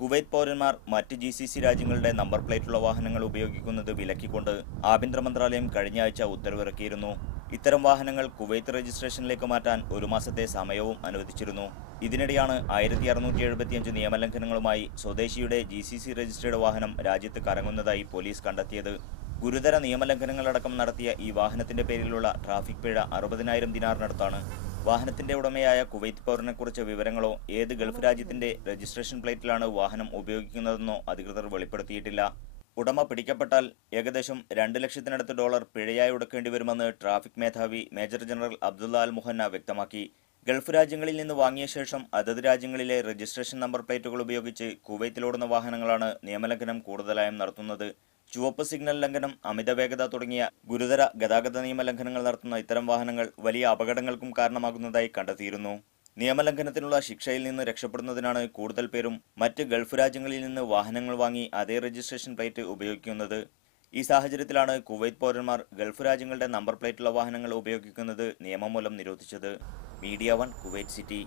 Kuwait പൗരന്മാർ മറ്റ് GCC രാജ്യങ്ങളുടെ നമ്പർ പ്ലേറ്റുള്ള വാഹനങ്ങൾ ഉപയോഗിക്കുന്നത് വിലക്കിക്കൊണ്ട് ആഭ്യന്തര മന്ത്രാലയം കഴിഞ്ഞ ആഴ്ച ഉത്തരവിറക്കിയിരുന്നു. ഇത്തരം വാഹനങ്ങൾ കുവൈത്ത് രജിസ്ട്രേഷനിലേക്ക് മാറ്റാൻ ഒരു മാസത്തെ സമയവും അനുവദിച്ചിരുന്നു. ഇതിനിടെയാണ് 1675 നിയമലംഘനങ്ങളുമായി സ്വദേശിയുടെ GCC രജിസ്ട്രേഡ് വാഹനം രാജ്യത്ത് കറങ്ങുന്നതായി പോലീസ് കണ്ടെത്തിയത്. ഗുരുതര നിയമലംഘനങ്ങളടക്കം നടത്തിയ ഈ വാഹനത്തിന്റെ പേരിലുള്ള ട്രാഫിക് പിഴ 60,000 ദിനാറിനടുത്താണ്. വാഹനത്തിന്റെ ഉടമയായ കുവൈത്ത് പൗരനെക്കുറിച്ച് വിവരങ്ങളോ ഏത് ഗൾഫ് രാജ്യത്തിന്റെ രജിസ്ട്രേഷൻ പ്ലേറ്റിലാണ് വാഹനം ഉപയോഗിക്കുന്നതെന്നോ അധികൃതർ വെളിപ്പെടുത്തിയിട്ടില്ല. ഉടമ പിടിക്കപ്പെട്ടാൽ ഏകദേശം $2 ലക്ഷത്തിനടുത്ത് പിഴയായി ഒടുക്കേണ്ടി വരുമെന്ന് ട്രാഫിക് മേധാവി മേജർ ജനറൽ അബ്ദുള്ള അൽ മുഹന്ന വ്യക്തമാക്കി. ഗൾഫ് രാജ്യങ്ങളിൽ നിന്ന് വാങ്ങിയ ശേഷം അതത് രാജ്യങ്ങളിലെ രജിസ്ട്രേഷൻ നമ്പർ പ്ലേറ്റുകൾ ഉപയോഗിച്ച് കുവൈത്തിലോടുന്ന വാഹനങ്ങളാണ് നിയമലംഘനം കൂടുതലായും നടത്തുന്നത്. ചുവപ്പ് സിഗ്നൽ ലംഘനം, അമിത വേഗത തുടങ്ങിയ ഗുരുതര ഗതാഗത നിയമലംഘനങ്ങൾ നടത്തുന്ന ഇത്തരം വാഹനങ്ങൾ വലിയ അപകടങ്ങൾക്കും കാരണമാകുന്നതായി കണ്ടെത്തിയിരുന്നു. നിയമലംഘനത്തിനുള്ള ശിക്ഷയിൽ നിന്ന് രക്ഷപ്പെടുന്നതിനാണ് കൂടുതൽ പേരും മറ്റ് ഗൾഫ് രാജ്യങ്ങളിൽ നിന്ന് വാഹനങ്ങൾ വാങ്ങി അതേ രജിസ്ട്രേഷൻ പ്ലേറ്റ് ഉപയോഗിക്കുന്നത്. ഈ സാഹചര്യത്തിലാണ് കുവൈത്ത് പൗരന്മാർ ഗൾഫ് രാജ്യങ്ങളുടെ നമ്പർ പ്ലേറ്റുള്ള വാഹനങ്ങൾ ഉപയോഗിക്കുന്നത് നിയമം മൂലം നിരോധിച്ചത്. Media 1 Kuwait city.